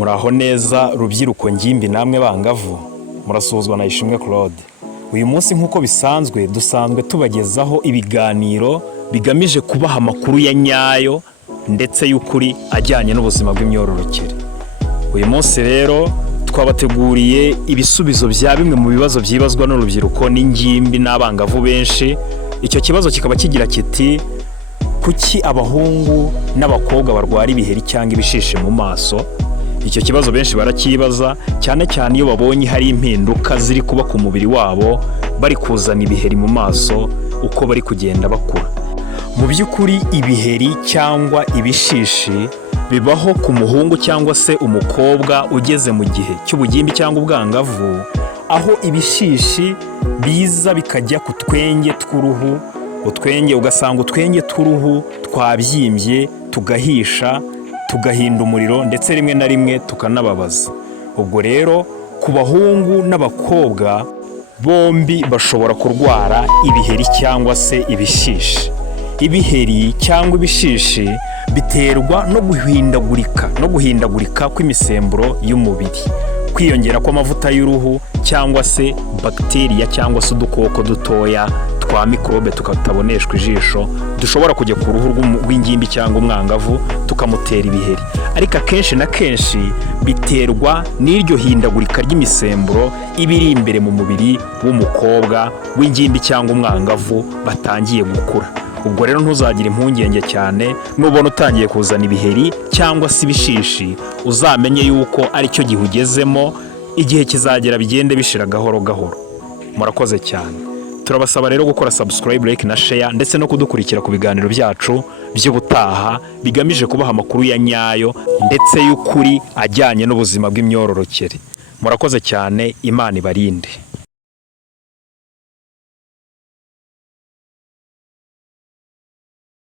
Muraho neza rubyiruko ngimbi namwe bangavu, murasuzwa na Ishimwe Claude. Uyu munsi nk'uko bisanzwe dusanzwe tubagezaho ibiganiro bigamije kubaha amakuru ya nyayo ndetse y'ukuri ajyanye n'ubuzima bw'imyororokere. Uyu munsi rero twabateguriye ibisubizo bya bimwe mu bibazo byibazwa n'urubyiruko n'ingimbi n'abangavu benshi. Icyo kibazo kikaba kigira kiti: kuki abahungu n'abakobwa barwara ibiheri cyangwa ibishishi mu maso? Icyo kibazo benshi barakibaza, cyane cyane iyo babonye hari impinduka ziri kuba ku mubiri wabo, bari kuzana ibiheri mu maso uko bari kugenda bakura. Mu by'ukuri ibiheri cyangwa ibishishi bibaho ku muhungu cyangwa se umukobwa ugeze mu gihe cy'ubugimbi cyangwa ubwangavu, aho ibishishi biza bikajya ku twenge tw'uruhu, ugasanga utwenge tw'uruhu twabyimbye, tugahisha, tugahinda umuriro ndetse rimwe na rimwe tukanababaza. Ubwo rero ku bahungu n'abakobwa bombi bashobora kurwara ibiheri cyangwa se ibishishi. Ibiheri cyangwa ibishishi biterwa no guhindagurika kw'imisemburo y'umubiri, kwiyongera kw'amavuta y'uruhu cyangwa se bakteriya cyangwa se udukoko dutoya twa mikorobe tukataboneshwa ijisho dushobora kujya ku ruhu rw'ingimbi cyangwa umwangavu tukamutera ibiheri. Ariko akenshi na kenshi biterwa n'iryo hindagurika ry'imisemburo iba iri imbere mu mubiri w'umukobwa w'ingimbi cyangwa umwangavu batangiye gukura. Ubwo rero ntuzagire impungenge cyane nubona utangiye kuzana ibiheri cyangwa se ibishishi, uzamenye yuko aricyo gihe ugezemo, igihe kizagera bigende bishira gahoro gahoro. Murakoze cyane. Turabasaba rero gukora subscribe, like na share ndetse no kudukurikira ku biganiro byacu by'ubutaha bigamije kubaha amakuru ya nyayo ndetse y'ukuri ajyanye n'ubuzima bw'imyororokere. Murakoze cyane, Imana ibarinde.